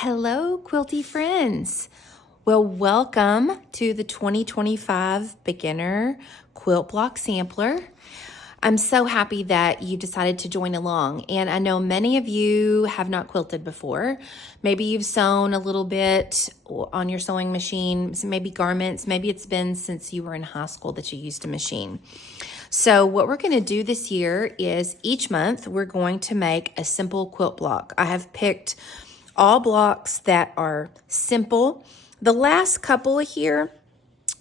Hello, quilty friends. Well, welcome to the 2025 Beginner Quilt Block Sampler. I'm so happy that you decided to join along. And I know many of you have not quilted before. Maybe you've sewn a little bit on your sewing machine, maybe garments. Maybe it's been since you were in high school that you used a machine. So what we're going to do this year is each month we're going to make a simple quilt block. I have picked all blocks that are simple. The last couple here,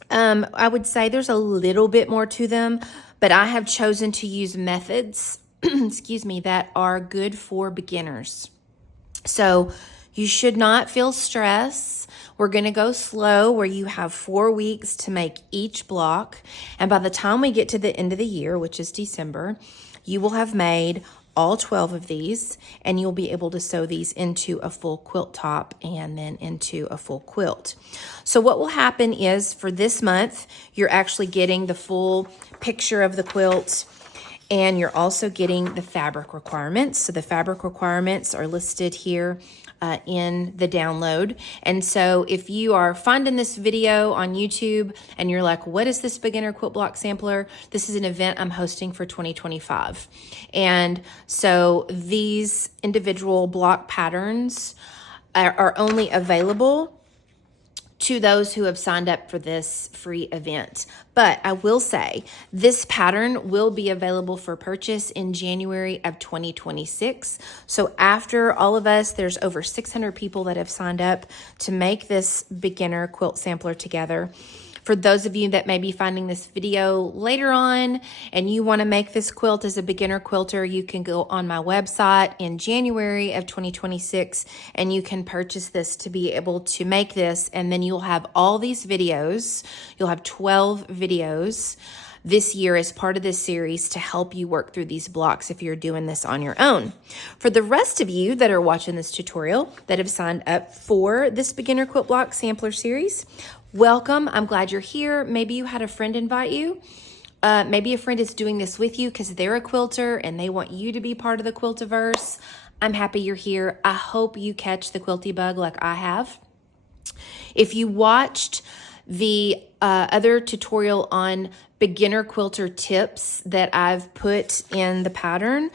I would say there's a little bit more to them, but I have chosen to use methods, excuse me, that are good for beginners. So you should not feel stress. We're going to go slow where you have 4 weeks to make each block. And by the time we get to the end of the year, which is December, you will have made all 12 of these, and you'll be able to sew these into a full quilt top and then into a full quilt. So what will happen is for this month, you're actually getting the full picture of the quilt, and you're also getting the fabric requirements. So the fabric requirements are listed here in the download. And so if you are finding this video on YouTube and you're like, what is this beginner quilt block sampler? This is an event I'm hosting for 2025. And so these individual block patterns are only available to those who have signed up for this free event. But I will say this pattern will be available for purchase in January of 2026. So after all of us, there's over 600 people that have signed up to make this beginner quilt sampler together. For those of you that may be finding this video later on and you want to make this quilt as a beginner quilter, you can go on my website in January of 2026 and you can purchase this to be able to make this. And then you'll have all these videos. You'll have 12 videos this year as part of this series to help you work through these blocks if you're doing this on your own. For the rest of you that are watching this tutorial that have signed up for this beginner quilt block sampler series, welcome. I'm glad you're here. Maybe you had a friend invite you. Maybe a friend is doing this with you because they're a quilter and they want you to be part of the quiltiverse. I'm happy you're here. I hope you catch the quilty bug like I have. If you watched the other tutorial on beginner quilter tips that I've put in the pattern,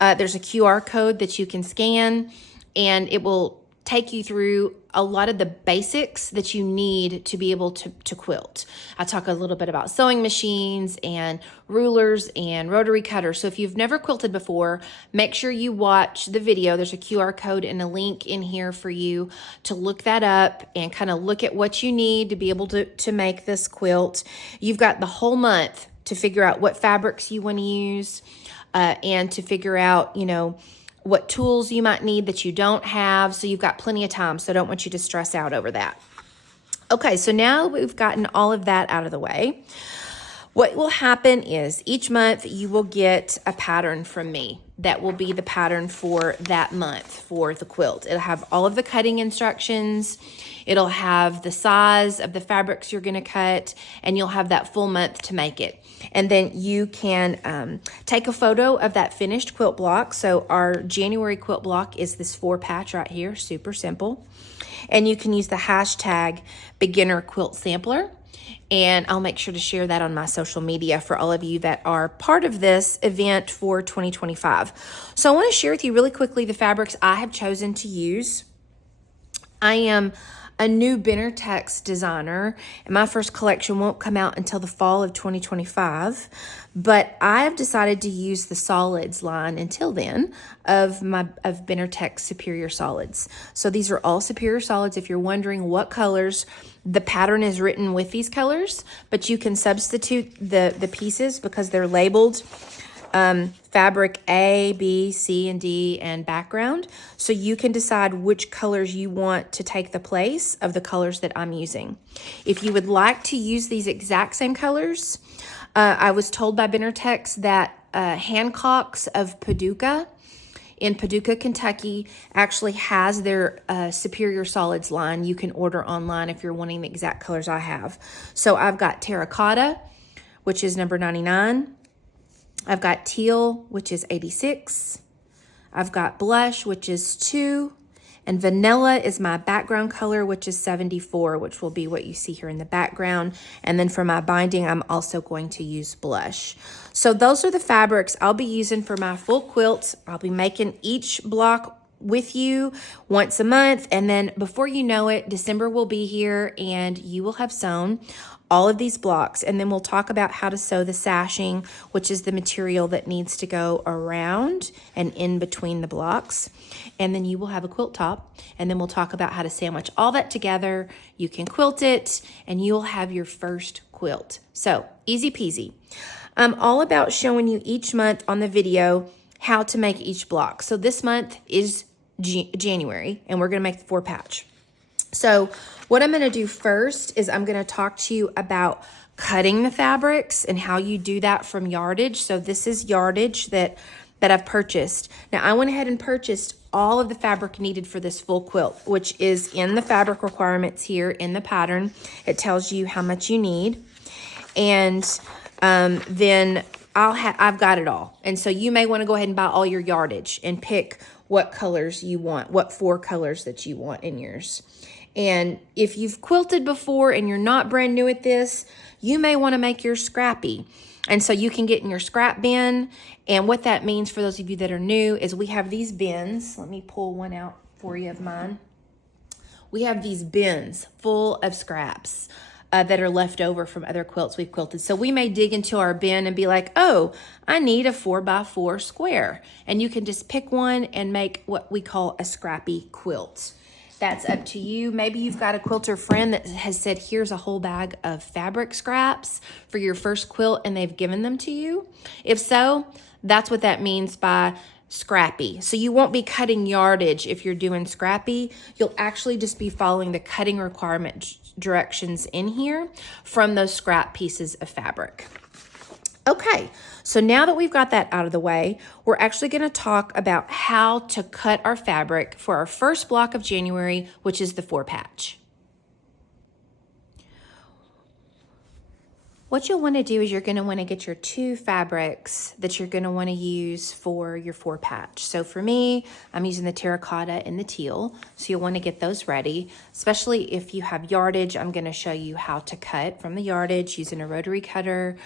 there's a QR code that you can scan and it will take you through a lot of the basics that you need to be able to quilt. I talk a little bit about sewing machines and rulers and rotary cutters. So if you've never quilted before, make sure you watch the video. There's a QR code and a link in here for you to look that up and kind of look at what you need to be able to make this quilt. You've got the whole month to figure out what fabrics you want to use and to figure out, what tools you might need that you don't have. So you've got plenty of time. So I don't want you to stress out over that. Okay, so now we've gotten all of that out of the way. What will happen is each month you will get a pattern from me that will be the pattern for that month for the quilt. It'll have all of the cutting instructions. It'll have the size of the fabrics you're going to cut, and you'll have that full month to make it. And then you can take a photo of that finished quilt block. So our January quilt block is this 4-patch right here, super simple. And you can use the hashtag beginner quilt sampler. And I'll make sure to share that on my social media for all of you that are part of this event for 2025. So I want to share with you really quickly the fabrics I have chosen to use. I am a new Benartex designer, and my first collection won't come out until the fall of 2025, but I have decided to use the solids line until then of Benartex Superior Solids. So these are all Superior Solids. If you're wondering what colors, the pattern is written with these colors, but you can substitute the pieces because they're labeled fabric A, B, C, and D, and background. So you can decide which colors you want to take the place of the colors that I'm using. If you would like to use these exact same colors, I was told by Benartex that Hancock's of Paducah in Paducah, Kentucky actually has their Superior Solids line. You can order online if you're wanting the exact colors I have. So I've got terracotta, which is number 99. I've got teal, which is 86. I've got blush, which is 2. And vanilla is my background color, which is 74, which will be what you see here in the background. And then for my binding, I'm also going to use blush. So those are the fabrics I'll be using for my full quilt. I'll be making each block with you once a month, and then before you know it, December will be here and you will have sewn all of these blocks. And then we'll talk about how to sew the sashing, which is the material that needs to go around and in between the blocks. And then you will have a quilt top, and then we'll talk about how to sandwich all that together. You can quilt it and you'll have your first quilt. So easy peasy. I'm all about showing you each month on the video how to make each block. So this month is January, and we're gonna make the 4-patch. So what I'm gonna do first is I'm gonna talk to you about cutting the fabrics and how you do that from yardage. So this is yardage that I've purchased. Now I went ahead and purchased all of the fabric needed for this full quilt, which is in the fabric requirements here in the pattern. It tells you how much you need. And then I've got it all. And so you may want to go ahead and buy all your yardage and pick what colors you want, what 4 colors that you want in yours. And if you've quilted before and you're not brand new at this, you may want to make yours scrappy. And so you can get in your scrap bin. And what that means for those of you that are new is we have these bins. Let me pull one out for you of mine. We have these bins full of scraps that are left over from other quilts we've quilted. So we may dig into our bin and be like, oh, I need a 4x4 square. And you can just pick one and make what we call a scrappy quilt. That's up to you. Maybe you've got a quilter friend that has said, here's a whole bag of fabric scraps for your first quilt, and they've given them to you. If so, that's what that means by scrappy. So you won't be cutting yardage if you're doing scrappy. You'll actually just be following the cutting requirement directions in here from those scrap pieces of fabric. Okay, so now that we've got that out of the way, we're actually going to talk about how to cut our fabric for our first block of January, which is the 4-patch. What you'll want to do is you're going to want to get your 2 fabrics that you're going to want to use for your 4-patch. So for me, I'm using the terracotta and the teal. So you'll want to get those ready, especially if you have yardage. I'm going to show you how to cut from the yardage using a rotary cutter,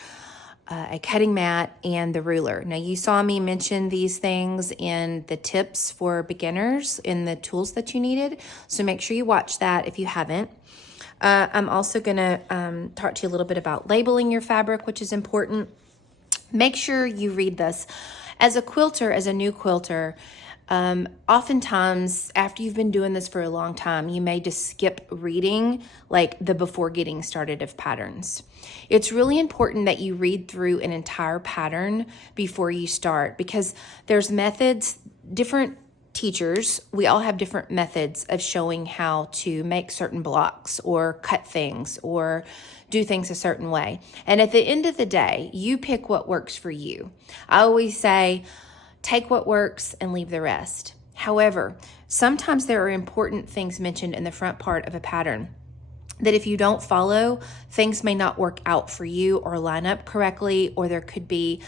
a cutting mat, and the ruler. Now you saw me mention these things in the tips for beginners in the tools that you needed. So make sure you watch that if you haven't. I'm also going to talk to you a little bit about labeling your fabric, which is important. Make sure you read this. As a quilter, as a new quilter, oftentimes after you've been doing this for a long time, you may just skip reading like the before getting started of patterns. It's really important that you read through an entire pattern before you start, because there's methods, different teachers, we all have different methods of showing how to make certain blocks or cut things or do things a certain way. And at the end of the day, you pick what works for you. I always say, take what works and leave the rest. However, sometimes there are important things mentioned in the front part of a pattern that if you don't follow, things may not work out for you or line up correctly, or there could be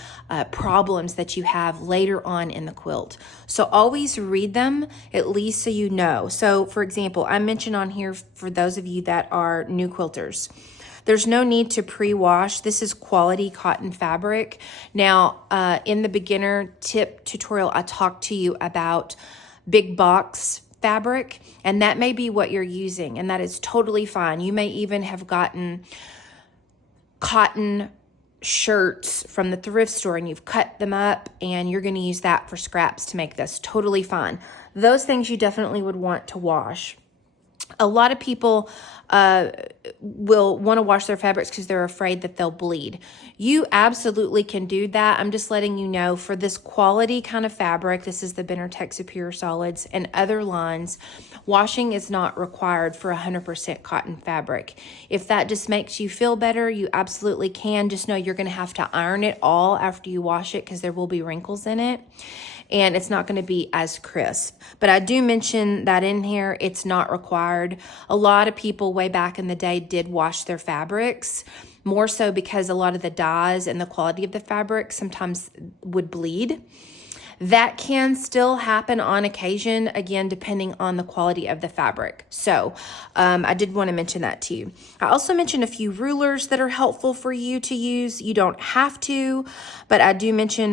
problems that you have later on in the quilt. So always read them, at least so you know. So for example, I mentioned on here for those of you that are new quilters, there's no need to pre-wash. This is quality cotton fabric. Now, in the beginner tip tutorial, I talked to you about big box fabric, and that may be what you're using, and that is totally fine. You may even have gotten cotton shirts from the thrift store and you've cut them up and you're going to use that for scraps to make this. Totally fine. Those things you definitely would want to wash. A lot of people will want to wash their fabrics because they're afraid that they'll bleed. You absolutely can do that. I'm just letting you know, for this quality kind of fabric, this is the Benartex Superior Solids and other lines, washing is not required for 100% cotton fabric. If that just makes you feel better, you absolutely can. Just know you're going to have to iron it all after you wash it because there will be wrinkles in it, and it's not going to be as crisp. But I do mention that in here, it's not required. A lot of people way back in the day did wash their fabrics, more so because a lot of the dyes and the quality of the fabric sometimes would bleed. That can still happen on occasion, again, depending on the quality of the fabric. So I did want to mention that to you. I also mentioned a few rulers that are helpful for you to use. You don't have to, but I do mention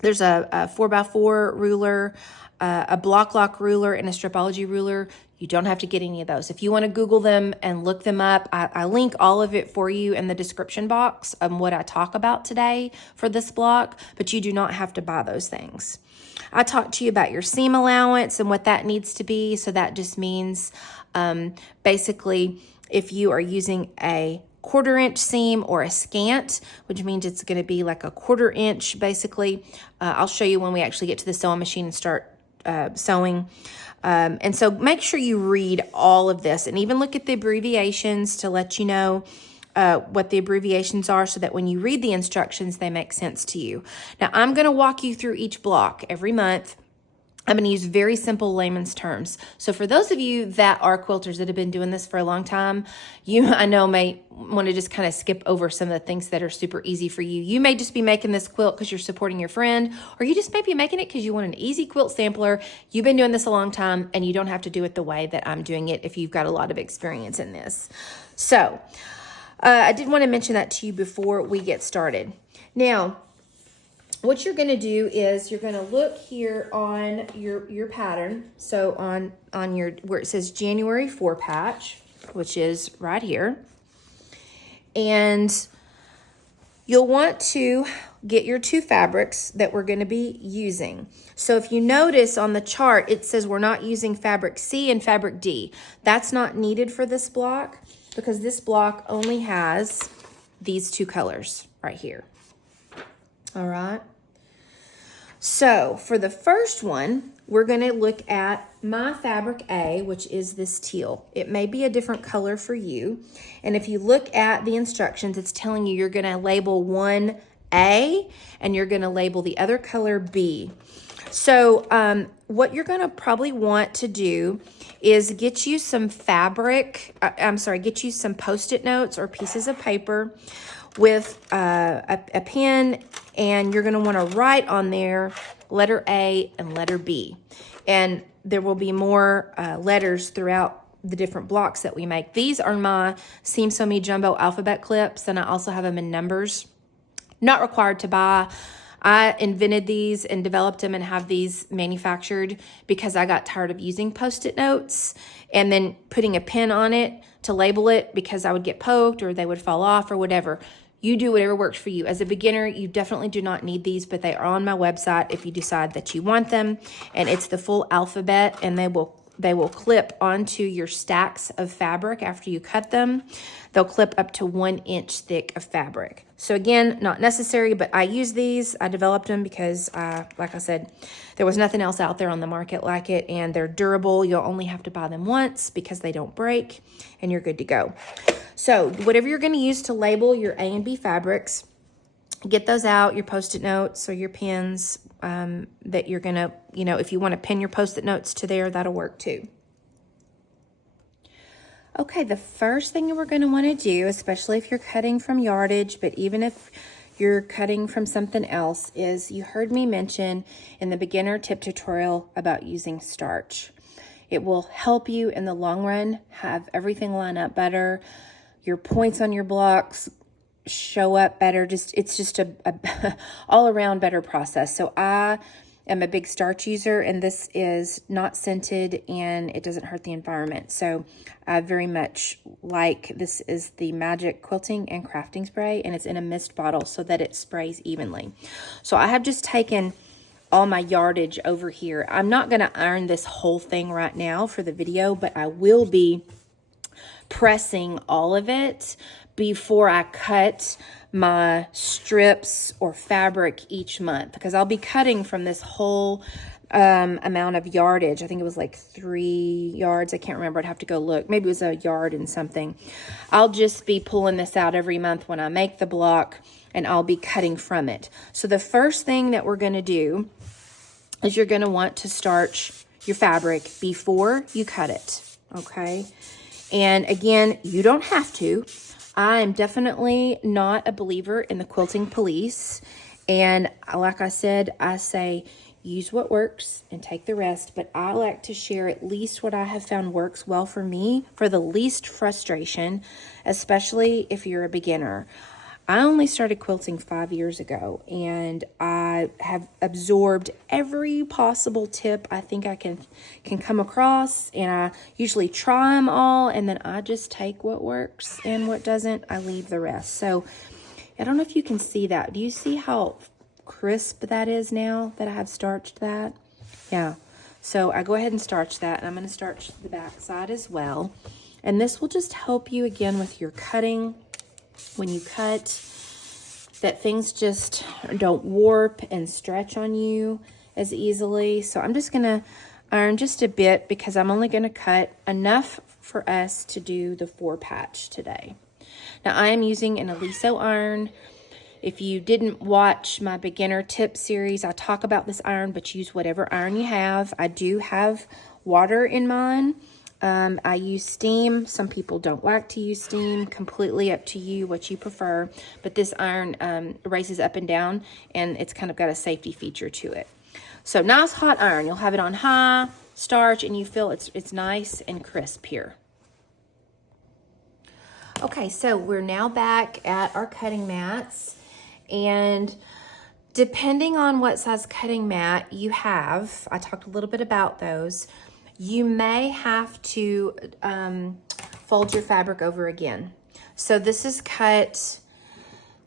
there's a 4x4 ruler, a block lock ruler, and a stripology ruler. You don't have to get any of those. If you want to Google them and look them up, I link all of it for you in the description box of what I talk about today for this block, but you do not have to buy those things. I talked to you about your seam allowance and what that needs to be. So that just means basically if you are using a 1/4 inch seam or a scant, which means it's going to be like a 1/4 inch basically. I'll show you when we actually get to the sewing machine and start sewing. And so make sure you read all of this and even look at the abbreviations to let you know what the abbreviations are so that when you read the instructions, they make sense to you. Now, I'm going to walk you through each block every month. I'm going to use very simple layman's terms. So for those of you that are quilters that have been doing this for a long time, you, I know, may want to just kind of skip over some of the things that are super easy for you. You may just be making this quilt because you're supporting your friend, or you just may be making it because you want an easy quilt sampler. You've been doing this a long time, and you don't have to do it the way that I'm doing it if you've got a lot of experience in this. So I did want to mention that to you before we get started. Now, what you're going to do is you're going to look here on your pattern. So on your, where it says January 4 patch, which is right here. And you'll want to get your 2 fabrics that we're going to be using. So if you notice on the chart, it says we're not using fabric C and fabric D. That's not needed for this block because this block only has these 2 colors right here. All right. So for the first one, we're going to look at my fabric A, which is this teal. It may be a different color for you. And if you look at the instructions, it's telling you you're going to label one A and you're going to label the other color B. So what you're going to probably want to do is get you some fabric, get you some Post-it notes or pieces of paper with a pen, and you're going to want to write on there letter A and letter B. And there will be more letters throughout the different blocks that we make. These are my Seam Sew Me Jumbo alphabet clips, and I also have them in numbers. Not required to buy. I invented these and developed them and have these manufactured because I got tired of using Post-it notes and then putting a pin on it to label it because I would get poked or they would fall off or whatever. You do whatever works for you. As a beginner, you definitely do not need these, but they are on my website if you decide that you want them. And it's the full alphabet, and they will clip onto your stacks of fabric after you cut them. They'll clip up to 1 inch thick of fabric. So again, not necessary, but I use these. I developed them because, like I said, there was nothing else out there on the market like it, and they're durable. You'll only have to buy them once because they don't break, and you're good to go. So whatever you're going to use to label your A and B fabrics, get those out, your Post-it notes or your pens that you're going to, if you want to pin your Post-it notes to there, that'll work too. Okay, the first thing we're going to want to do, especially if you're cutting from yardage, but even if you're cutting from something else, is you heard me mention in the beginner tip tutorial about using starch. It will help you in the long run have everything line up better. Your points on your blocks show up better. It's just a all around better process. So I am a big starch user, and this is not scented and it doesn't hurt the environment. So I very much like, this is the Magic Quilting and Crafting Spray, and it's in a mist bottle so that it sprays evenly. So I have just taken all my yardage over here. I'm not going to iron this whole thing right now for the video, but I will be pressing all of it before I cut my strips or fabric each month, because I'll be cutting from this whole amount of yardage. I think it was like 3 yards. I can't remember. I'd have to go look. Maybe it was a yard and something. I'll just be pulling this out every month when I make the block, and I'll be cutting from it. So the first thing that we're going to do is you're going to want to starch your fabric before you cut it, okay? And again, you don't have to. I am definitely not a believer in the quilting police, And like I said, I say use what works and take the rest, but I like to share at least what I have found works well for me for the least frustration, especially if you're a beginner. I only started quilting 5 years ago, and I have absorbed every possible tip I think I can come across, and I usually try them all, and then I just take what works, and what doesn't, I leave the rest. So I don't know if you can see that. Do you see how crisp that is now that I have starched that? Yeah. So I go ahead and starch that, and I'm going to starch the back side as well. And this will just help you again with your cutting. When you cut, that things just don't warp and stretch on you as easily. So I'm just going to iron just a bit because I'm only going to cut enough for us to do the 4 patch today. Now I am using an Aliso iron. If you didn't watch my beginner tip series, I talk about this iron, but use whatever iron you have. I do have water in mine. I use steam. Some people don't like to use steam. Completely up to you what you prefer. But this iron raises up and down, and it's kind of got a safety feature to it. So nice hot iron. You'll have it on high, starch, and you feel it's nice and crisp here. Okay, so we're now back at our cutting mats, and depending on what size cutting mat you have, I talked a little bit about those, you may have to fold your fabric over again. So this is cut,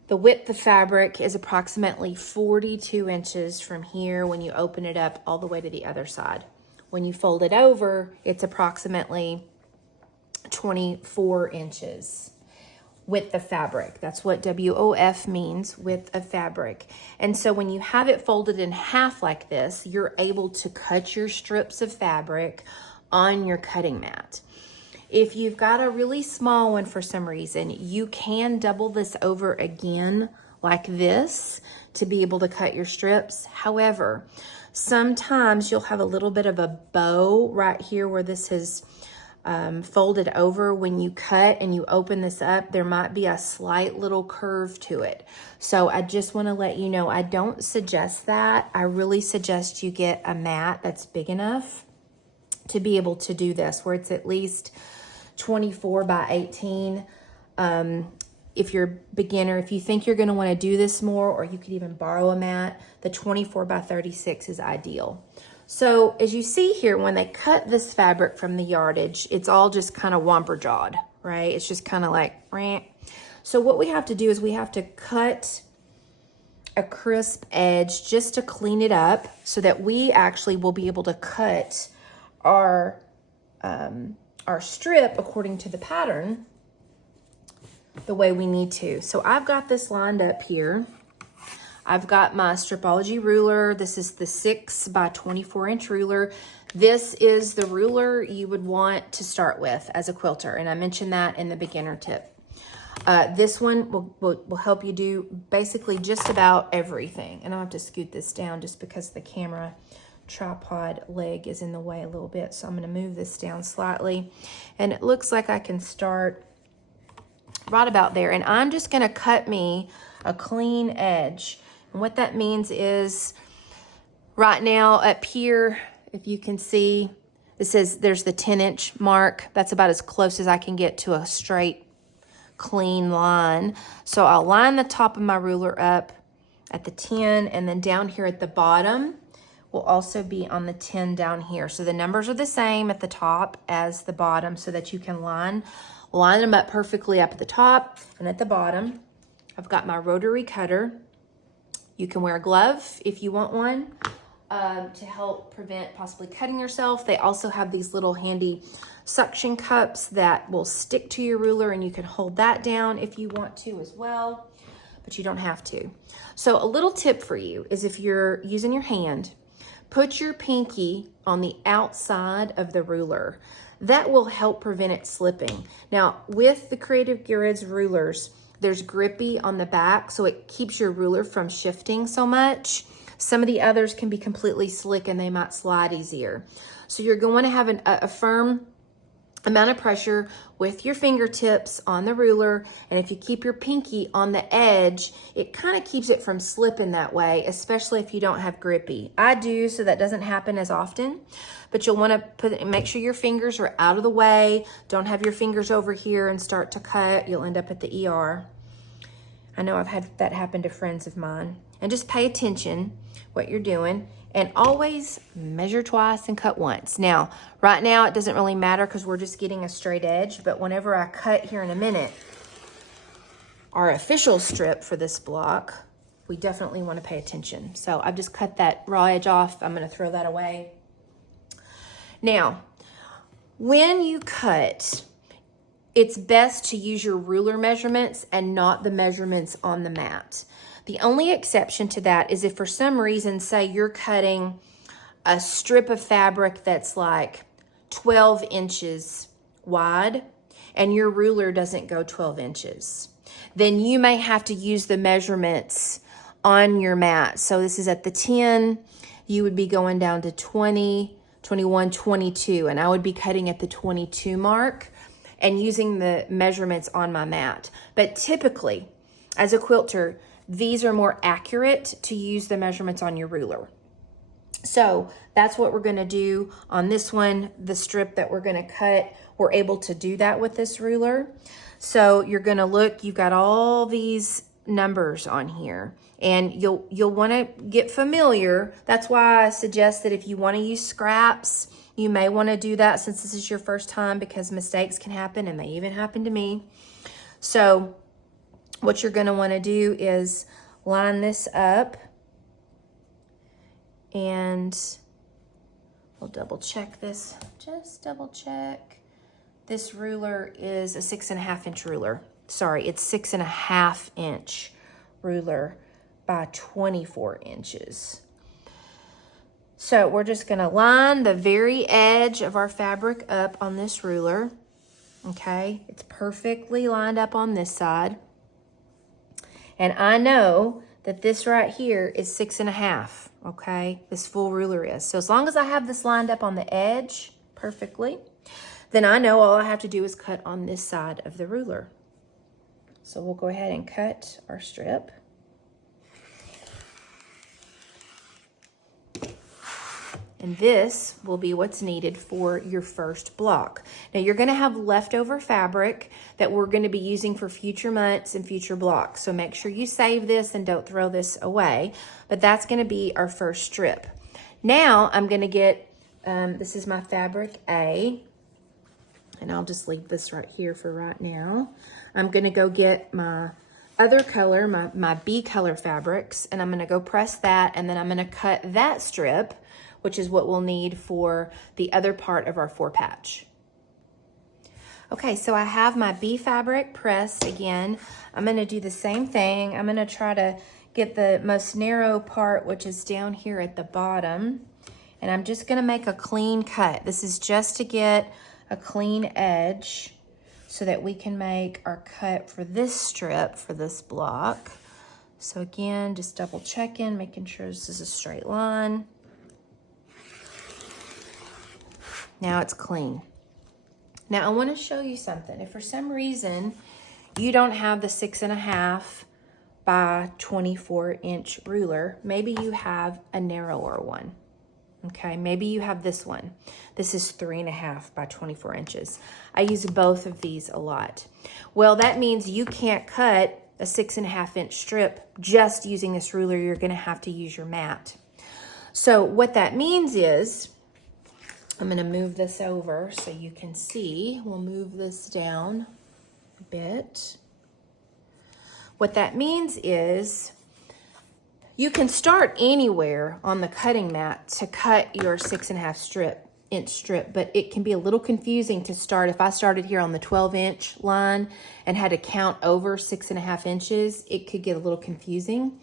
the width of fabric is approximately 42 inches from here when you open it up all the way to the other side. When you fold it over, it's approximately 24 inches width of fabric. That's what WOF means, width of fabric. And so when you have it folded in half like this, you're able to cut your strips of fabric on your cutting mat. If you've got a really small one for some reason, you can double this over again like this to be able to cut your strips. However, sometimes you'll have a little bit of a bow right here where this is folded over. When you cut and you open this up, there might be a slight little curve to it. So I just want to let you know, I don't suggest that. I really suggest you get a mat that's big enough to be able to do this, where it's at least 24 by 18. If you're a beginner, if you think you're going to want to do this more, or you could even borrow a mat, the 24 by 36 is ideal. So as you see here, when they cut this fabric from the yardage, it's all just kind of whomper-jawed, right? It's just kind of like, rah. So what we have to do is we have to cut a crisp edge just to clean it up so that we actually will be able to cut our strip according to the pattern the way we need to. So I've got this lined up here. I've got my Stripology ruler. This is the 6 by 24 inch ruler. This is the ruler you would want to start with as a quilter, and I mentioned that in the beginner tip. This one will help you do basically just about everything. And I'll have to scoot this down just because the camera tripod leg is in the way a little bit. So I'm going to move this down slightly. And it looks like I can start right about there. And I'm just going to cut me a clean edge. And what that means is right now up here, if you can see, it says there's the 10-inch mark. That's about as close as I can get to a straight, clean line. So I'll line the top of my ruler up at the 10, and then down here at the bottom will also be on the 10 down here. So the numbers are the same at the top as the bottom so that you can line them up perfectly up at the top and at the bottom. I've got my rotary cutter. You can wear a glove if you want one to help prevent possibly cutting yourself. They also have these little handy suction cups that will stick to your ruler, and you can hold that down if you want to as well, but you don't have to. So a little tip for you is, if you're using your hand, put your pinky on the outside of the ruler. That will help prevent it slipping. Now, with the Creative Grids rulers, there's grippy on the back, so it keeps your ruler from shifting so much. Some of the others can be completely slick and they might slide easier. So you're going to have a firm amount of pressure with your fingertips on the ruler. And if you keep your pinky on the edge, it kind of keeps it from slipping that way, especially if you don't have grippy. I do, so that doesn't happen as often. But you'll want to make sure your fingers are out of the way. Don't have your fingers over here and start to cut. You'll end up at the ER. I know I've had that happen to friends of mine. And just pay attention what you're doing. And always measure twice and cut once. Now, right now it doesn't really matter because we're just getting a straight edge, but whenever I cut here in a minute, our official strip for this block, we definitely want to pay attention. So I've just cut that raw edge off. I'm going to throw that away. Now, when you cut, it's best to use your ruler measurements and not the measurements on the mat. The only exception to that is if for some reason, say you're cutting a strip of fabric that's like 12 inches wide and your ruler doesn't go 12 inches, then you may have to use the measurements on your mat. So this is at the 10, you would be going down to 20, 21, 22, and I would be cutting at the 22 mark and using the measurements on my mat. But typically, as a quilter, these are more accurate to use the measurements on your ruler. So that's what we're gonna do on this one. The strip that we're gonna cut, we're able to do that with this ruler. So you're gonna look, you've got all these numbers on here, and you'll wanna get familiar. That's why I suggest that if you wanna use scraps, you may wanna do that since this is your first time, because mistakes can happen, and they even happen to me. So what you're going to want to do is line this up, and we'll double check this. Just double check. This ruler is a 6.5 inch ruler. Sorry, it's 6.5 inch ruler by 24 inches. So we're just going to line the very edge of our fabric up on this ruler. Okay, it's perfectly lined up on this side. And I know that this right here is 6.5, okay? This full ruler is. So as long as I have this lined up on the edge perfectly, then I know all I have to do is cut on this side of the ruler. So we'll go ahead and cut our strip. And this will be what's needed for your first block. Now you're gonna have leftover fabric that we're gonna be using for future months and future blocks. So make sure you save this and don't throw this away, but that's gonna be our first strip. Now I'm gonna get, this is my fabric A, and I'll just leave this right here for right now. I'm gonna go get my other color, my B color fabrics, and I'm gonna go press that, and then I'm gonna cut that strip, which is what we'll need for the other part of our 4-patch. Okay, so I have my B fabric pressed again. I'm gonna do the same thing. I'm gonna try to get the most narrow part, which is down here at the bottom, and I'm just gonna make a clean cut. This is just to get a clean edge so that we can make our cut for this strip, for this block. So again, just double checking, making sure this is a straight line. Now it's clean. Now I want to show you something. If for some reason you don't have the 6.5 by 24 inch ruler, maybe you have a narrower one. Okay, maybe you have this one. This is 3.5 by 24 inches. I use both of these a lot. Well, that means you can't cut a 6.5 inch strip just using this ruler. You're gonna have to use your mat. So what that means is, I'm gonna move this over so you can see. We'll move this down a bit. What that means is you can start anywhere on the cutting mat to cut your 6.5 inch strip, but it can be a little confusing to start. If I started here on the 12 inch line and had to count over 6.5 inches, it could get a little confusing.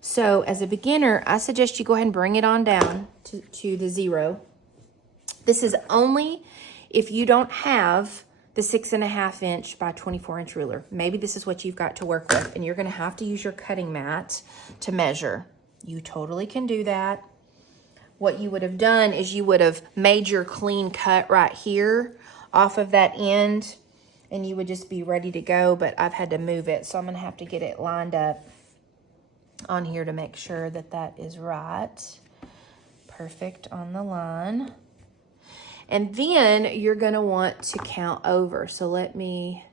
So as a beginner, I suggest you go ahead and bring it on down to the 0. This is only if you don't have the 6.5 inch by 24 inch ruler. Maybe this is what you've got to work with, and you're gonna have to use your cutting mat to measure. You totally can do that. What you would have done is you would have made your clean cut right here off of that end and you would just be ready to go, but I've had to move it. So I'm gonna have to get it lined up on here to make sure that that is right. Perfect on the line. And then you're gonna want to count over. So let me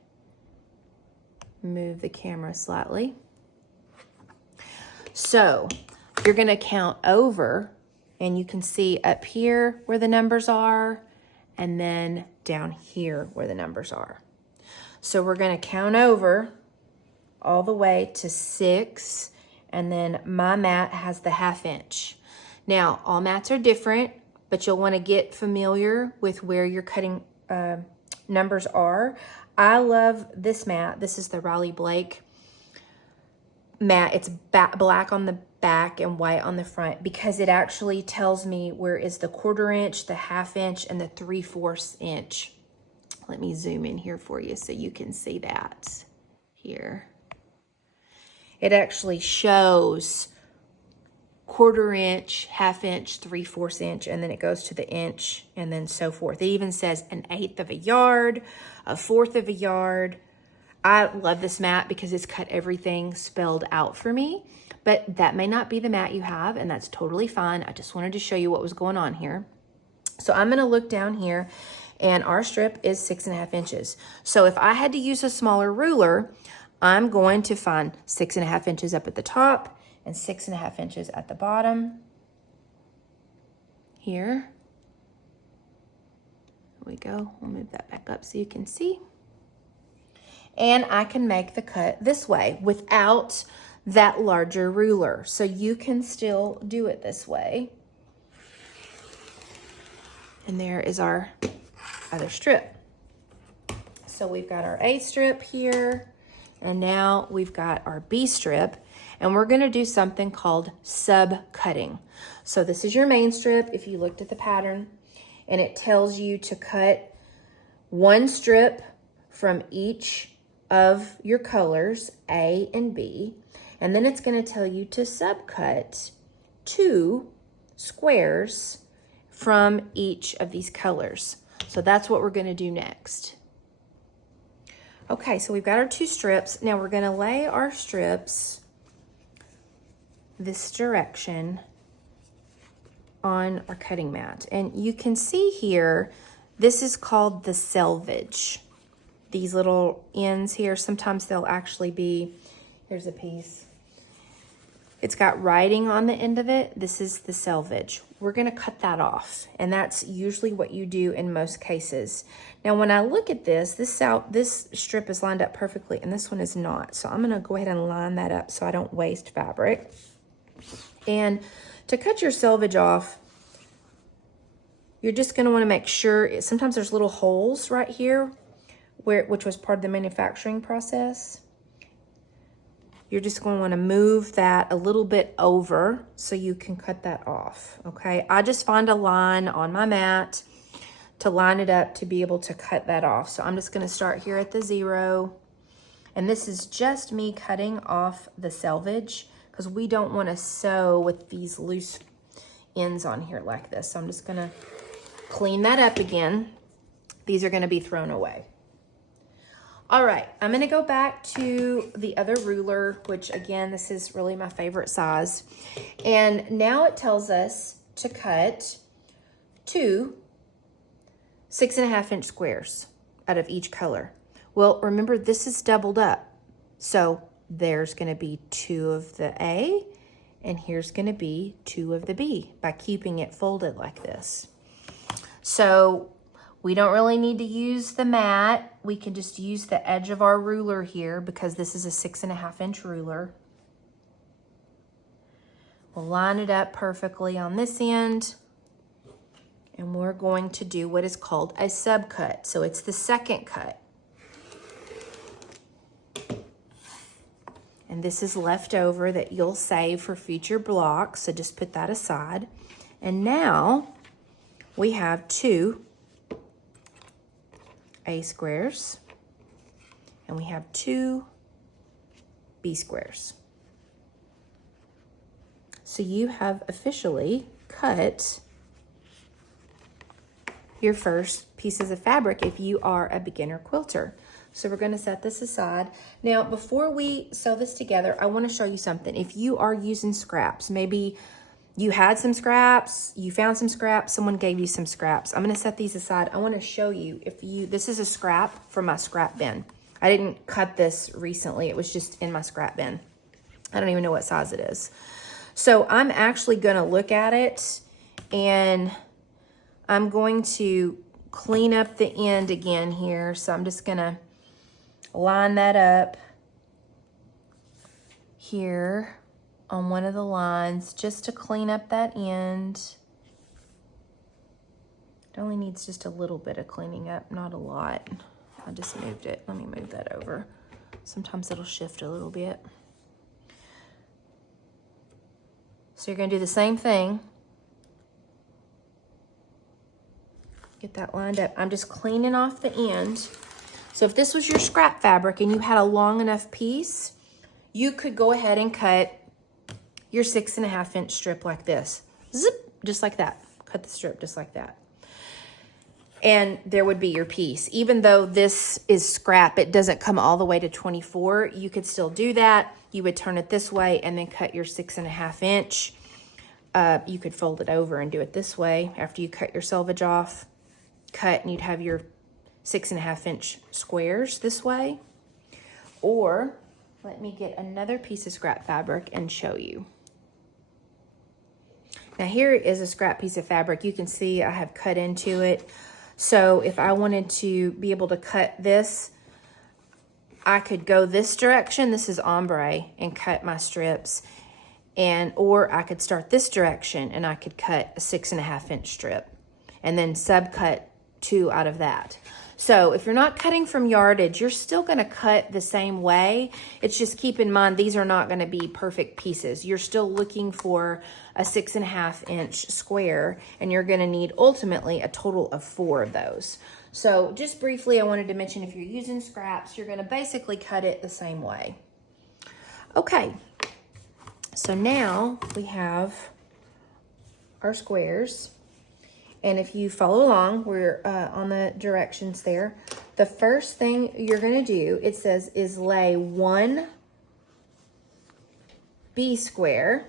move the camera slightly. So you're gonna count over, and you can see up here where the numbers are, and then down here where the numbers are. So we're gonna count over all the way to 6, and then my mat has the 1/2 inch. Now, all mats are different, but you'll wanna get familiar with where your cutting numbers are. I love this mat. This is the Riley Blake mat. It's black on the back and white on the front because it actually tells me where is the 1/4 inch, the 1/2 inch, and the 3/4 inch. Let me zoom in here for you so you can see that here. It actually shows 1/4 inch, 1/2 inch, 3/4 inch, and then it goes to the inch and then so forth. It even says 1/8 of a yard, 1/4 of a yard. I love this mat because it's cut everything spelled out for me, but that may not be the mat you have, and that's totally fine. I just wanted to show you what was going on here. So I'm gonna look down here, and our strip is 6.5 inches. So if I had to use a smaller ruler, I'm going to find 6.5 inches up at the top and 6.5 inches at the bottom here. There we go. We'll move that back up so you can see. And I can make the cut this way without that larger ruler. So you can still do it this way. And there is our other strip. So we've got our A strip here, and now we've got our B strip, and we're gonna do something called sub-cutting. So this is your main strip if you looked at the pattern, and it tells you to cut one strip from each of your colors, A and B, and then it's gonna tell you to subcut 2 squares from each of these colors. So that's what we're gonna do next. Okay, so we've got our 2 strips. Now we're gonna lay our strips this direction on our cutting mat. And you can see here, this is called the selvage. These little ends here, sometimes they'll actually be, here's a piece. It's got writing on the end of it. This is the selvage. We're gonna cut that off, and that's usually what you do in most cases. Now, when I look at this, this strip is lined up perfectly, and this one is not. So I'm gonna go ahead and line that up so I don't waste fabric. And to cut your selvage off, you're just gonna wanna make sure, sometimes there's little holes right here, which was part of the manufacturing process. You're just going to want to move that a little bit over so you can cut that off, okay? I just find a line on my mat to line it up to be able to cut that off. So I'm just going to start here at the 0. And this is just me cutting off the selvage because we don't want to sew with these loose ends on here like this. So I'm just going to clean that up again. These are going to be thrown away. All right, I'm gonna go back to the other ruler, which again, this is really my favorite size. And now it tells us to cut 2 6.5 inch squares out of each color. Well, remember this is doubled up. So there's gonna be 2 of the A, and here's gonna be 2 of the B by keeping it folded like this. So we don't really need to use the mat. We can just use the edge of our ruler here because this is a 6.5 inch ruler. We'll line it up perfectly on this end, and we're going to do what is called a subcut. So it's the second cut. And this is leftover that you'll save for future blocks, so just put that aside. And now we have 2 A squares, and we have 2 B squares. So you have officially cut your first pieces of fabric if you are a beginner quilter. So we're going to set this aside. Now, before we sew this together, I want to show you something. If you are using scraps, maybe you had some scraps, you found some scraps, someone gave you some scraps. I'm going to set these aside. I want to show you this is a scrap from my scrap bin. I didn't cut this recently. It was just in my scrap bin. I don't even know what size it is. So I'm actually going to look at it, and I'm going to clean up the end again here. So I'm just going to line that up here on one of the lines just to clean up that end. It only needs just a little bit of cleaning up, not a lot. I just moved it. Let me move that over. Sometimes it'll shift a little bit. So you're going to do the same thing. Get that lined up. I'm just cleaning off the end. So if this was your scrap fabric and you had a long enough piece, you could go ahead and cut your 6.5 inch strip like this. Zip, just like that. Cut the strip just like that. And there would be your piece. Even though this is scrap, it doesn't come all the way to 24. You could still do that. You would turn it this way and then cut your 6.5 inch. You could fold it over and do it this way after you cut your selvage off. Cut, and you'd have your 6.5 inch squares this way. Or let me get another piece of scrap fabric and show you. Now here is a scrap piece of fabric. You can see I have cut into it. So if I wanted to be able to cut this, I could go this direction. This is ombre, and cut my strips. Or I could start this direction and I could cut a 6.5 inch strip and then subcut 2 out of that. So if you're not cutting from yardage, you're still going to cut the same way. It's just keep in mind, these are not going to be perfect pieces. You're still looking for a 6.5 inch square, and you're going to need ultimately a total of 4 of those. So just briefly, I wanted to mention if you're using scraps, you're going to basically cut it the same way. Okay, so now we have our squares. And if you follow along, we're on the directions there. The first thing you're going to do, it says, is lay 1 B square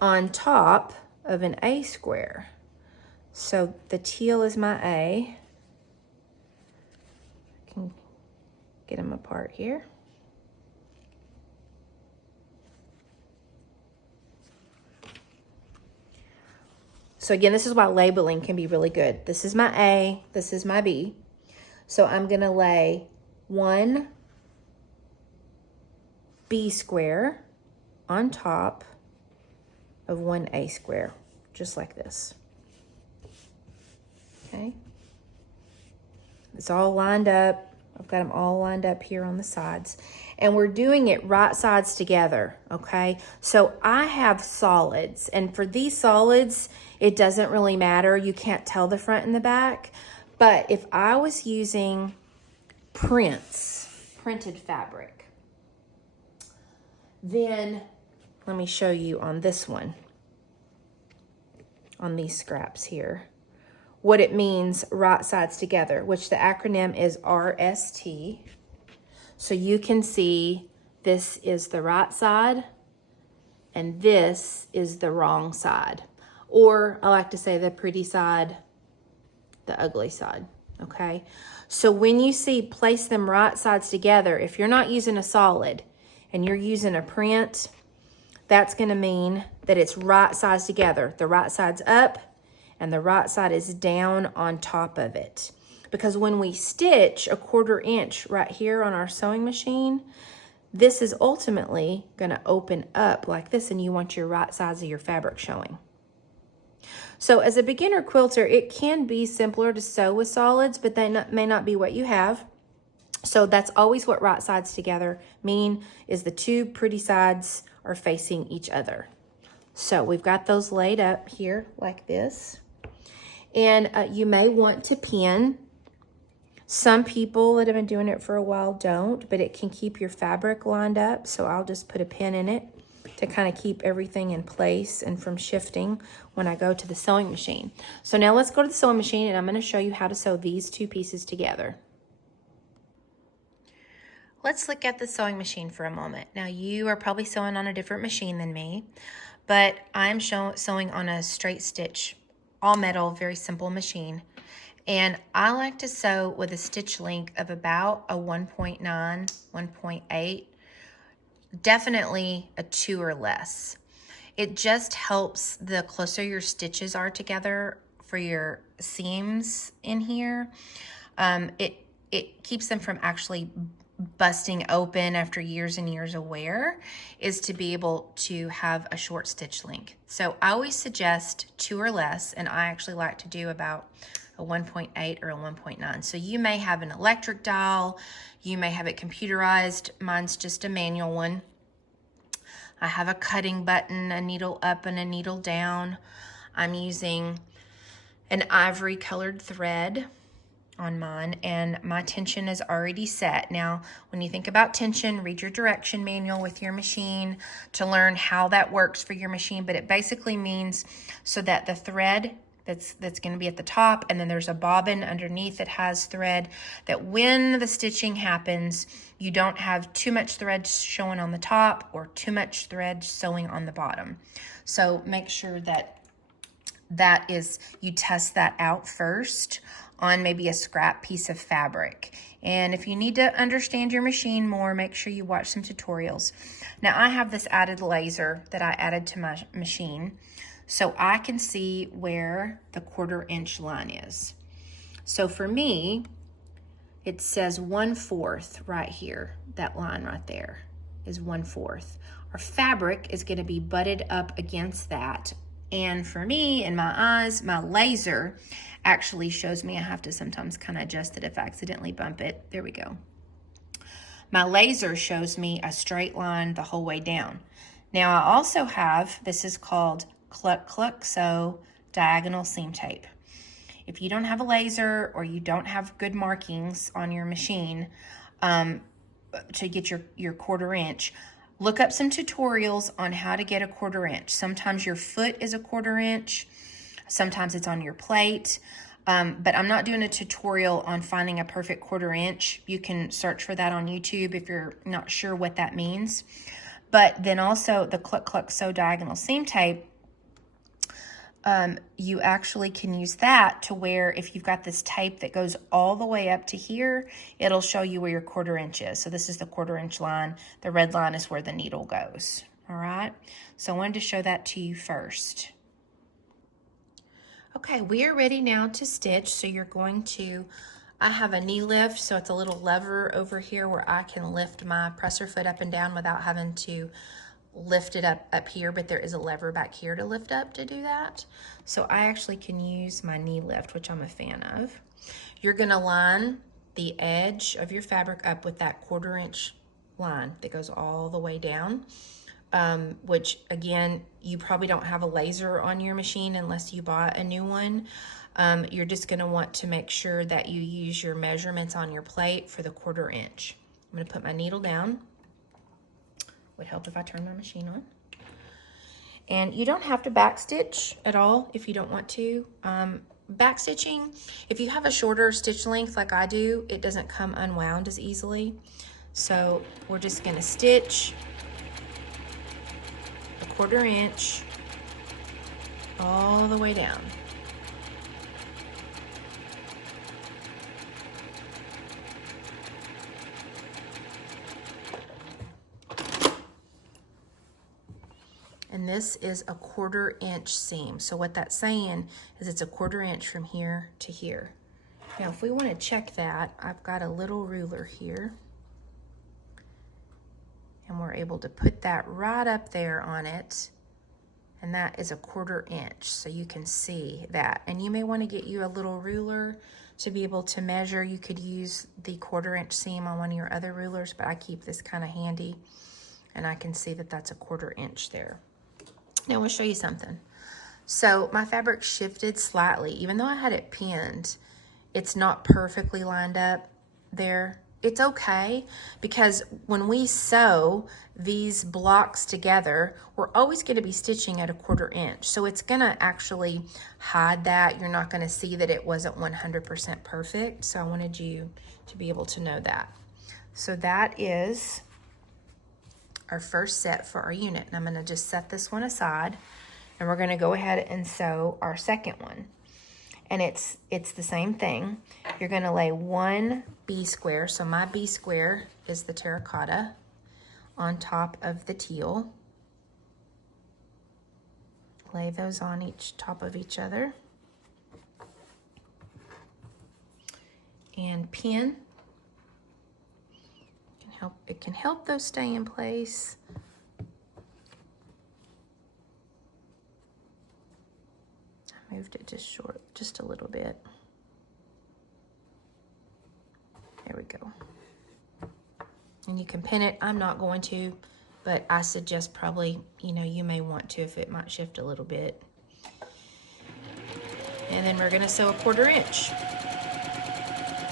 on top of an A square. So the teal is my A. I can get them apart here. So again, this is why labeling can be really good. This is my A, this is my B. So I'm gonna lay 1 B square on top of 1 A square, just like this. Okay. It's all lined up. I've got them all lined up here on the sides. And we're doing it right sides together, okay? So I have solids, and for these solids, it doesn't really matter. You can't tell the front and the back. But if I was using printed fabric, then let me show you on this one, on these scraps here, what it means right sides together, which the acronym is RST. So you can see this is the right side and this is the wrong side. Or I like to say the pretty side, the ugly side, okay? So when you see place them right sides together, if you're not using a solid and you're using a print, that's gonna mean that it's right sides together. The right side's up and the right side is down on top of it. Because when we stitch a 1/4 inch right here on our sewing machine, this is ultimately gonna open up like this, and you want your right sides of your fabric showing. So as a beginner quilter, it can be simpler to sew with solids, but they may not be what you have. So that's always what right sides together mean, is the 2 pretty sides are facing each other. So we've got those laid up here like this. And you may want to pin. Some people that have been doing it for a while don't, but it can keep your fabric lined up. So I'll just put a pin in it to kind of keep everything in place and from shifting when I go to the sewing machine. So now let's go to the sewing machine and I'm going to show you how to sew these two pieces together. Let's look at the sewing machine for a moment. Now you are probably sewing on a different machine than me, but I'm sewing on a straight stitch, all metal, very simple machine. And I like to sew with a stitch length of about a 1.9, 1.8, definitely a 2 or less. It just helps the closer your stitches are together for your seams in here. It keeps them from actually busting open after years and years of wear, is to be able to have a short stitch length. So I always suggest 2 or less, and I actually like to do about a 1.8 or a 1.9. So you may have an electric dial, you may have it computerized. Mine's just a manual one. I have a cutting button, a needle up and a needle down. I'm using an ivory colored thread on mine, and my tension is already set. Now, when you think about tension, read your direction manual with your machine to learn how that works for your machine, but it basically means so that the thread that's going to be at the top, and then there's a bobbin underneath that has thread, that when the stitching happens, you don't have too much thread showing on the top or too much thread sewing on the bottom. So make sure that you test that out first on maybe a scrap piece of fabric. And if you need to understand your machine more, make sure you watch some tutorials. Now I have this added laser that I added to my machine so I can see where the 1/4 inch line is. So for me, it says 1/4 right here. That line right there is 1/4. Our fabric is going to be butted up against that. And for me, in my eyes, my laser actually shows me, I have to sometimes kind of adjust it if I accidentally bump it. There we go. My laser shows me a straight line the whole way down. Now I also have, this is called Cluck Cluck Sew diagonal seam tape. If you don't have a laser or you don't have good markings on your machine to get your 1/4 inch, look up some tutorials on how to get a 1/4 inch. Sometimes your foot is a 1/4 inch, sometimes it's on your plate, but I'm not doing a tutorial on finding a perfect 1/4 inch. You can search for that on YouTube if you're not sure what that means. But then also the Cluck Cluck Sew diagonal seam tape, you actually can use that to where if you've got this tape that goes all the way up to here, it'll show you where your 1/4 inch is. So this is the 1/4 inch line. The red line is where the needle goes. All right. So I wanted to show that to you first. Okay, we are ready now to stitch. So you're going to, I have a knee lift, so it's a little lever over here where I can lift my presser foot up and down without having to lift it up here, but there is a lever back here to lift up to do that. So I actually can use my knee lift, which I'm a fan of. You're gonna line the edge of your fabric up with that 1/4 inch line that goes all the way down, which again, you probably don't have a laser on your machine unless you bought a new one. You're just gonna want to make sure that you use your measurements on your plate for the 1/4 inch. I'm gonna put my needle down. Would help if I turn my machine on. And you don't have to backstitch at all if you don't want to. Backstitching, if you have a shorter stitch length like I do, it doesn't come unwound as easily. So we're just gonna stitch a 1/4 inch all the way down. And this is a 1/4 inch seam. So what that's saying is it's a 1/4 inch from here to here. Now, if we want to check that, I've got a little ruler here. And we're able to put that right up there on it. And that is a 1/4 inch. So you can see that. And you may want to get you a little ruler to be able to measure. You could use the 1/4 inch seam on one of your other rulers, but I keep this kind of handy. And I can see that that's a 1/4 inch there. Now, I want to show you something. So my fabric shifted slightly. Even though I had it pinned, it's not perfectly lined up there. it's okay, because when we sew these blocks together, we're always going to be stitching at 1/4 inch. So it's going to actually hide that. You're not going to see that it wasn't 100% perfect. So I wanted you to be able to know that. So that is our first set for our unit. And I'm going to just set this one aside, and we're going to go ahead and sew our second one. And it's the same thing. You're going to lay 1 B square. So my B square is the terracotta on top of the teal. Lay those on each top of each other. And pin. It can help those stay in place. Moved it just a little bit. There we go. And you can pin it. I'm not going to, but I suggest probably, you may want to if it might shift a little bit. And then we're going to sew 1/4 inch.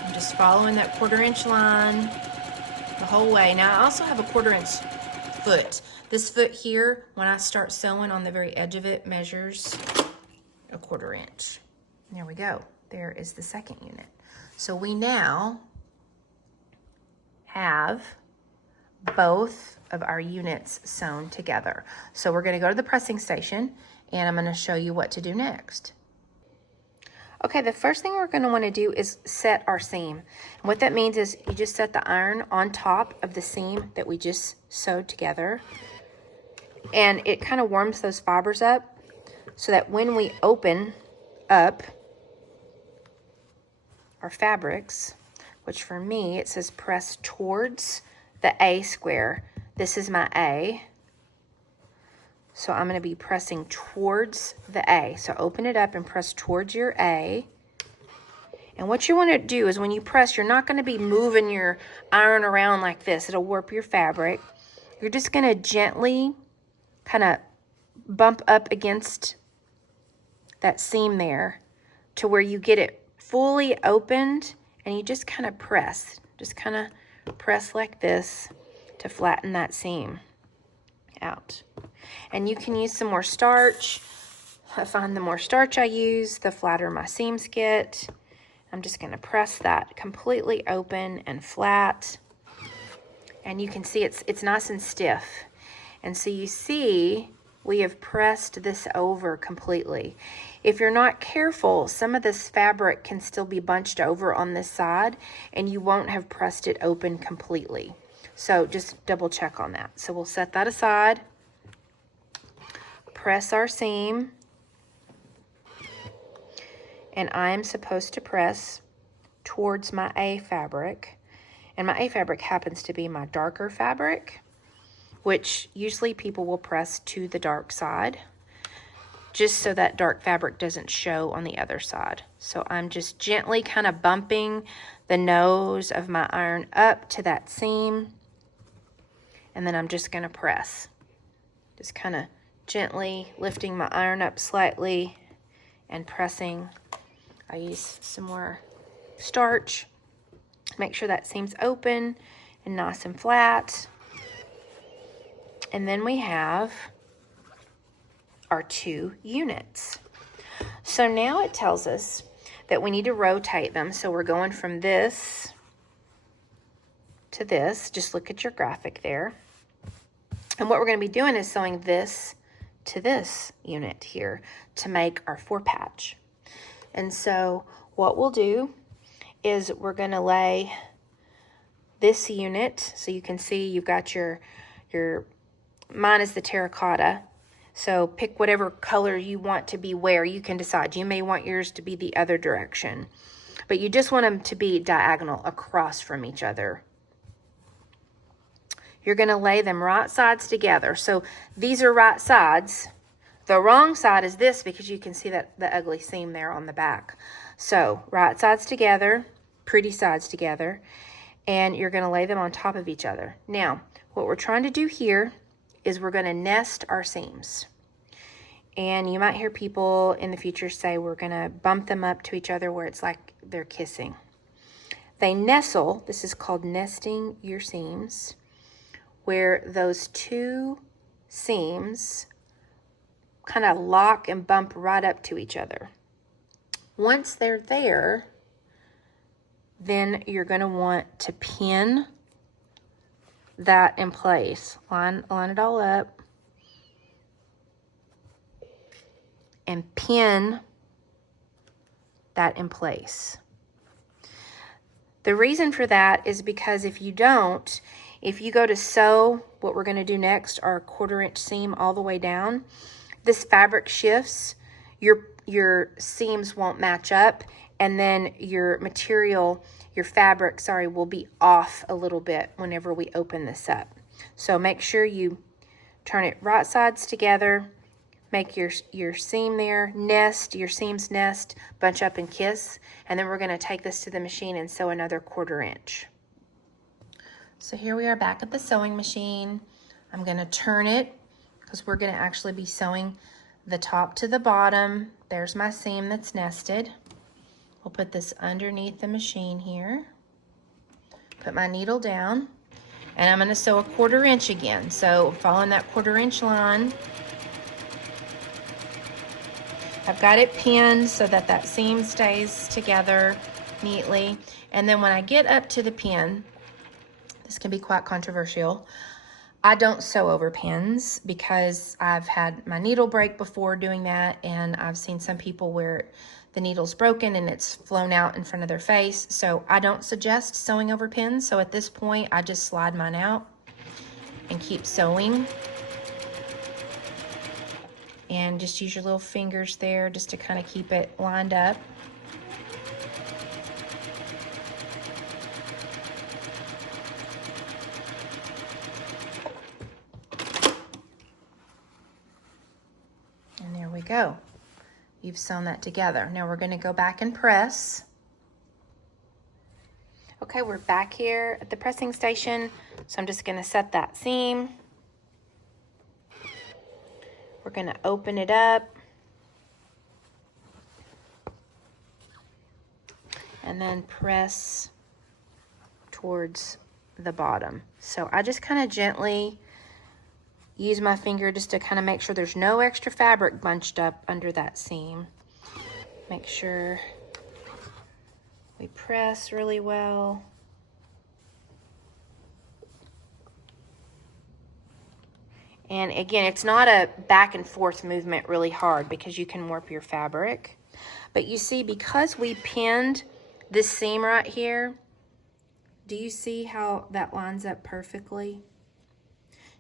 I'm just following that 1/4 inch line the whole way. Now I also have a 1/4 inch foot. This foot here, when I start sewing on the very edge of it, measures 1/4 inch. There we go. There is the second unit. So we now have both of our units sewn together. So we're going to go to the pressing station, and I'm going to show you what to do next. Okay, the first thing we're going to want to do is set our seam. And what that means is you just set the iron on top of the seam that we just sewed together, and it kind of warms those fibers up, so that when we open up our fabrics, which for me, it says press towards the A square. This is my A. So I'm going to be pressing towards the A. So open it up and press towards your A. And what you want to do is when you press, you're not going to be moving your iron around like this. It'll warp your fabric. You're just going to gently kind of bump up against that seam there to where you get it fully opened, and you just kind of press. Just kind of press like this to flatten that seam out. And you can use some more starch. I find the more starch I use, the flatter my seams get. I'm just going to press that completely open and flat. And you can see it's nice and stiff. And so you see we have pressed this over completely. If you're not careful, some of this fabric can still be bunched over on this side, and you won't have pressed it open completely. So just double check on that. So we'll set that aside. Press our seam. And I am supposed to press towards my A fabric. And my A fabric happens to be my darker fabric, which usually people will press to the dark side, just so that dark fabric doesn't show on the other side. So I'm just gently kind of bumping the nose of my iron up to that seam, and then I'm just going to press. Just kind of gently lifting my iron up slightly and pressing. I use some more starch. Make sure that seam's open and nice and flat. And then we have our 2 units. So now it tells us that we need to rotate them. So we're going from this to this. Just look at your graphic there. And what we're going to be doing is sewing this to this unit here to make our 4 patch. And so what we'll do is we're going to lay this unit. So you can see you've got your mine is the terracotta. So pick whatever color you want to be where. You can decide. You may want yours to be the other direction. But you just want them to be diagonal across from each other. You're going to lay them right sides together. So these are right sides. The wrong side is this, because you can see that the ugly seam there on the back. So right sides together, pretty sides together, and you're going to lay them on top of each other. Now, what we're trying to do here is we're going to nest our seams. And you might hear people in the future say we're going to bump them up to each other where it's like they're kissing. they nestle. This is called nesting your seams, where those two seams kind of lock and bump right up to each other. Once they're there, then you're going to want to pin that in place. Line it all up and pin that in place. The reason for that is because if you don't, if you go to sew what we're going to do next, our 1/4 inch seam all the way down, this fabric shifts, your seams won't match up, and then your material, your fabric, sorry, will be off a little bit whenever we open this up. So make sure you turn it right sides together, make your seam there, nest, your seams nest, bunch up and kiss, and then we're going to take this to the machine and sew another 1/4 inch. So here we are back at the sewing machine. I'm going to turn it because we're going to actually be sewing the top to the bottom. There's my seam that's nested. We'll put this underneath the machine here. Put my needle down, and I'm going to sew a 1/4 inch again. So following that 1/4 inch line, I've got it pinned so that that seam stays together neatly. And then when I get up to the pin, this can be quite controversial, I don't sew over pins because I've had my needle break before doing that, and I've seen some people where the needle's broken and it's flown out in front of their face. So I don't suggest sewing over pins. So at this point, I just slide mine out and keep sewing. And just use your little fingers there just to kind of keep it lined up. And there we go. You've sewn that together. Now we're going to go back and press. Okay, we're back here at the pressing station. So I'm just going to set that seam. We're going to open it up. And then press towards the bottom. So I just kind of gently use my finger just to kind of make sure there's no extra fabric bunched up under that seam. Make sure we press really well. And again, it's not a back and forth movement really hard because you can warp your fabric. But you see, because we pinned this seam right here, do you see how that lines up perfectly?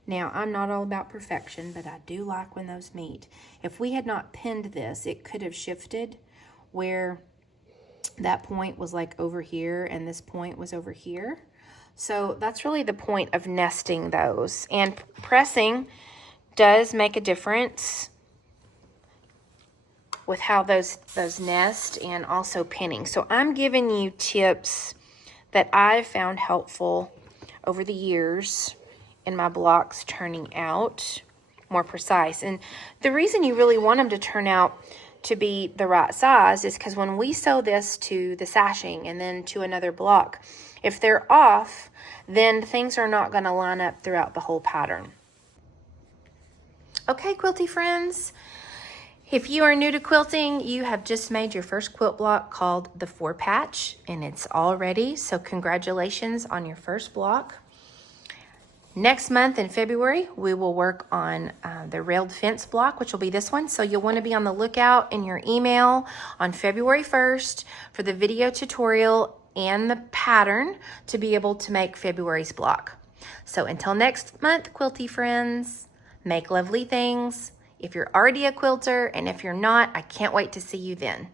Now, I'm not all about perfection, but I do like when those meet. If we had not pinned this, it could have shifted where that point was like over here and this point was over here. So that's really the point of nesting those. And pressing does make a difference with how those nest, and also pinning. So I'm giving you tips that I've found helpful over the years in my blocks turning out more precise. And the reason you really want them to turn out to be the right size is because when we sew this to the sashing and then to another block, if they're off, then things are not going to line up throughout the whole pattern. Okay, quilty friends, if you are new to quilting, you have just made your first quilt block called the 4-patch, and it's all ready. So congratulations on your first block. Next month in February, we will work on the railed fence block, which will be this one. So you'll want to be on the lookout in your email on February 1st for the video tutorial and the pattern to be able to make February's block. So until next month, quilty friends, make lovely things. If you're already a quilter, and if you're not, I can't wait to see you then.